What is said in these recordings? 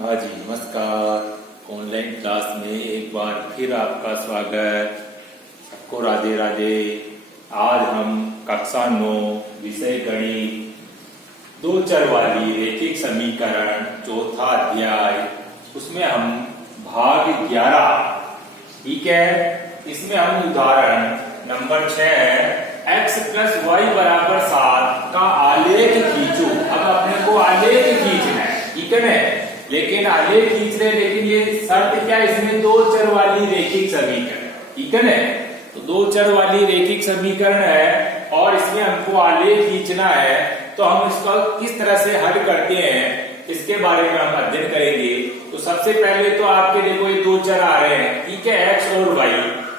हाँ जी, नमस्कार। Online class में एक बार फिर आपका स्वागत। सबको राधे राधे। आज हम कक्षा 9 विषय गणित दो चर वाली रैखिक समीकरण चौथा अध्याय, उसमें हम भाग 11, ठीक है, इसमें हम उदाहरण नंबर 6 x + y = 7 का आलेख खींचो। अब अपने को आलेख खींचना है, ठीक है ना। लेकिन आलेख खींच रहे, लेकिन ये शर्त क्या है, इसमें दो चर वाली रैखिक समीकरण, ठीक है ना। तो दो चर वाली रैखिक समीकरण है और इसमें हमको आलेख खींचना है, तो हम इसको किस तरह से हल करते हैं इसके बारे में हम अध्ययन करेंगे। तो सबसे पहले तो आपके देखो ये दो चर आ रहे हैं, ठीक है, x और y।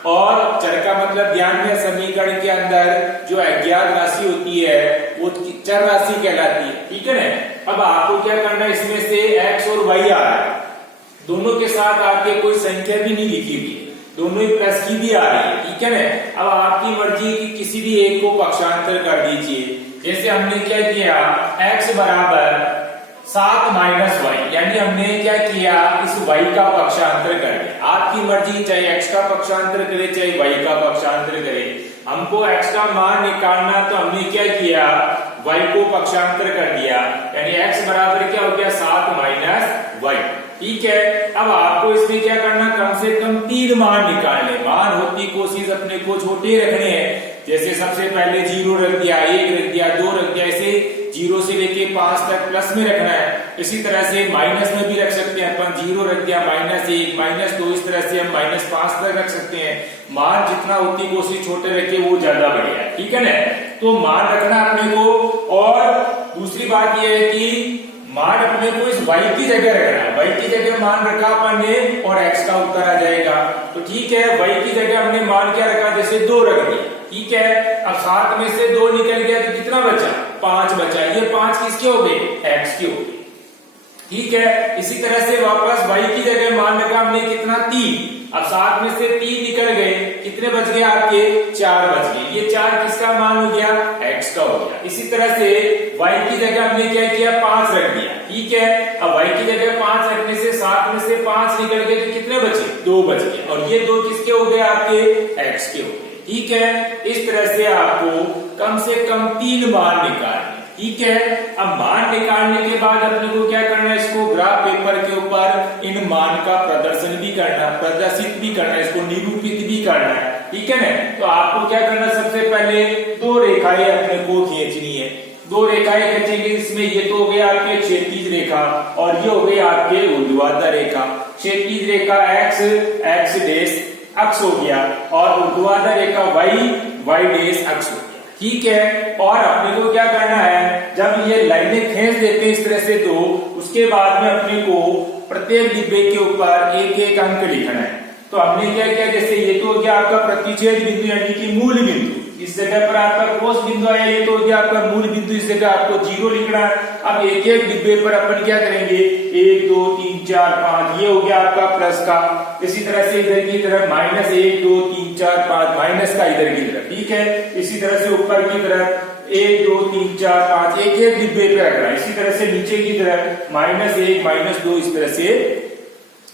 और चर का मतलब ध्यान में समीकरण के अंदर जो अज्ञात राशि होती है वो चर राशि कहलाती है, ठीक है ना। अब आपको क्या करना है, इसमें से x और y आ रहा है, दोनों के साथ आपके कोई संख्या भी नहीं लिखी हुई, दोनों ही प्लस की भी आ रही है, ठीक है ना। अब आपकी मर्जी की किसी भी एक को पक्षांतर कर दीजिए। जैसे हमने क्या किया, x = 7 - y, यानी हमने क्या किया, इस y का पक्षांतर कर दिया। आपकी मर्जी, चाहे x का पक्षांतर करे चाहे y का पक्षांतर करे। हमको x का मान निकालना, तो हमने क्या किया, y को पक्षांतर कर दिया, यानी x बराबर क्या हो गया, 7 - y, ठीक है। अब आपको इसमें क्या करना, कम से कम 3 मान निकालने। मान होती कोशिश अपने को छोटे रखने हैं। जैसे सबसे पहले 0 रख दिया, 1 रख दिया, 2 रख दिया, ऐसे 0 से लेके 5 तक प्लस में रखना है। इसी तरह से माइनस में भी रख सकते हैं अपन, 0 रख दिया, -1, -2, इस तरह से हम -5 तक रख सकते हैं। मान जितना होती कोशिश छोटे रखे वो ज्यादा बढ़िया है, ठीक है ना। तो मान रखना अपने को। और दूसरी बात यह है कि मान अपने को इस y की जगह रखना है। y की जगह मान रखा अपन ने और x का उत्तर आ जाएगा। तो ठीक है, y की जगह हमने मान क्या रखा, जैसे 2 रख दिया, ठीक है। अब 7 में से 2 निकल गया तो कितना बचा, 5 बचा। ये 5 किसके हो गए, x के हो गए, ठीक है। इसी तरह से वापस y की जगह मान रखा हमने कितना, 3। अब 7 में से 3 निकल गए, कितने बच गए आपके, 4 बच गए। ये 4 किसका मान हो गया, x का हो गया। इसी तरह से y की जगह हमने क्या किया, 5 रख दिया, ठीक है। अब y की जगह 5 रखने से 7 में से 5 निकल गए तो कितने बचे, 2 बच गए। और ये 2 किसके हो गए, आपके x के हो गए, ठीक है। इस तरह से आपको कम से कम 3 मान निकालने, ठीक है। अब मान निकालने के बाद अपने को क्या करना है, इसको ग्राफ पेपर के ऊपर इन मान का प्रदर्शन भी करना, प्रदर्शित भी करना, इसको निरूपित भी करना है, ठीक है ना। तो आपको क्या करना, सबसे पहले 2 रेखाएं अपने को खींचनी है। 2 रेखाएं खींचेंगे, इसमें ये तो हो गया आपके क्षैतिज रेखा और ये हो गई आपके ऊर्ध्वाधर रेखा। क्षैतिज रेखा x डैश अक्ष हो गया और ऊर्ध्वाधर रेखा y डैश अक्ष हो गया, ठीक है। और अपने को क्या करना है, जब ये लाइनें खींच देते हैं इस तरह से, तो उसके बाद में अपने को प्रत्येक डिब्बे के ऊपर एक एक अंक लिखना है। तो हमने क्या किया, जैसे ये तो हो गया आपका प्रतिच्छेद बिंदु यानी कि मूल बिंदु, इस जगह पर आपका कोस बिंदु आया, ये तो हो गया आपका मूल बिंदु, इस जगह आपको 0 लिखना है। अब एक एक डिब्बे पर अपन क्या करेंगे, 1 2 3 4 5, ये हो गया आपका प्लस का। इसी तरह से इधर की तरफ -1 2 3 4 5, माइनस का इधर की तरफ, ठीक है। इसी तरह से ऊपर की तरफ 1 2 3 4 5, एक एक डिब्बे पे रखना है। इसी तरह से नीचे की तरफ -1 -2, इस तरह से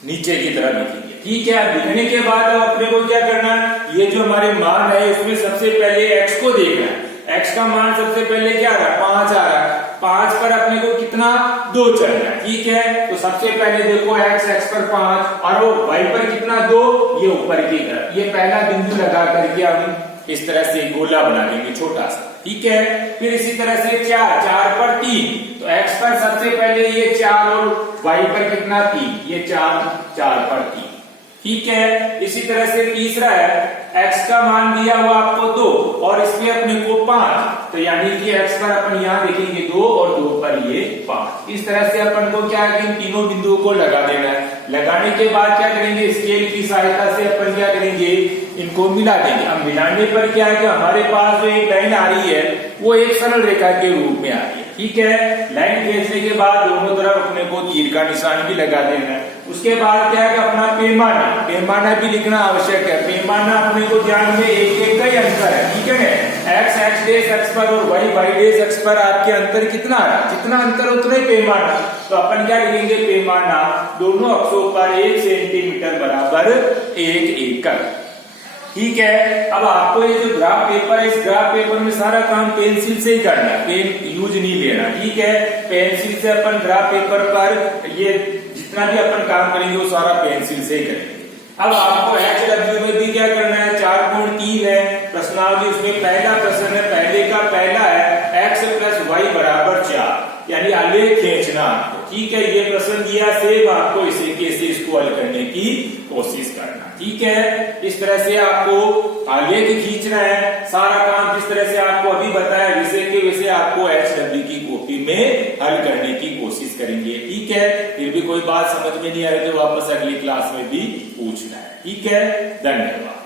नीचे की तरफ लिखेंगे, ठीक है। अब लिखने के बाद अपने को क्या करना है, ये जो हमारे मान है उसमें सबसे पहले x को देखना है। x का मान सबसे पहले क्या आ रहा है, 5 आ रहा है। 5 पर अपने को कितना, 2 चलना है, ठीक है। तो सबसे पहले देखो x पर 5 और वो y पर कितना, 2, ये ऊपर की तरफ। ये पहला बिंदु लगा करके हम इस तरह से गोला बना देंगे छोटा सा, ठीक है। फिर इसी तरह से 4 पर 3, तो x पर सबसे पहले ये 4 और y पर कितना, 3, ये 4 पर 3, ठीक है। इसी तरह से तीसरा है, x का मान दिया हुआ आपको 2 और इसमें अपने को 5, तो यानी कि x पर अपन यहाँ देखेंगे 2 और 2 पर ये 5। इस तरह से अपन को क्या है, इन तीनों बिंदुओं को लगा देना है। लगाने के बाद क्या करेंगे, स्केल की सहायता से अपन क्या करेंगे, इनको मिला देंगे। अब मिलाने पर क्या है कि हमारे पास जो एक लाइन आ रही है वो एक सरल रेखा के रूप में आ रही है, ठीक है। लाइन खींचने के बाद दोनों तरफ अपने को तीर का निशान भी लगा देना है। उसके बाद क्या है कि अपना पैमाना भी लिखना आवश्यक है। पैमाना अपने देखो ध्यान में एक एक का ही अंतर है, ठीक है। एक्स एक्स डेज एक्स पर और वाई वाई डेज एक्स पर आपके अंतर कितना है, जितना अंतर उतना ही पैमाना। तो अपन क्या लिखेंगे, पैमाना दोनों अक्षों पर 1 सेंटीमीटर बराबर 1 एकड़, ठीक है। अब आपको ये जो ग्राफ पेपर है, इस ग्राफ पेपर में सारा काम पेंसिल से ही करना है, पेन यूज नहीं लेना, ठीक है। पेंसिल से अपन ग्राफ पेपर पर ये जितना भी अपन काम करेंगे वो सारा पेंसिल से ही करेंगे। अब आपको एच डब्ल्यू में भी क्या करना है, 4 गुण 3 है प्रश्नावली, उसमें पहला प्रश्न है, पहले का पहला है एक्स प्लस वाई बराबर 4, यानी आलेख खींचना आपको, ठीक है। ये प्रश्न दिया, सेम आपको इसे कैसे इसको हल करने की कोशिश करना, ठीक है। इस तरह से आपको आलेख खींचना है, सारा काम जिस तरह से आपको अभी बताया विषय के विषय आपको एचडब्ल्यू की कॉपी में हल करने की कोशिश करेंगे, ठीक है। फिर भी कोई बात समझ में नहीं आ रही तो वापस अगली क्लास में भी पूछना है, ठीक है। धन्यवाद।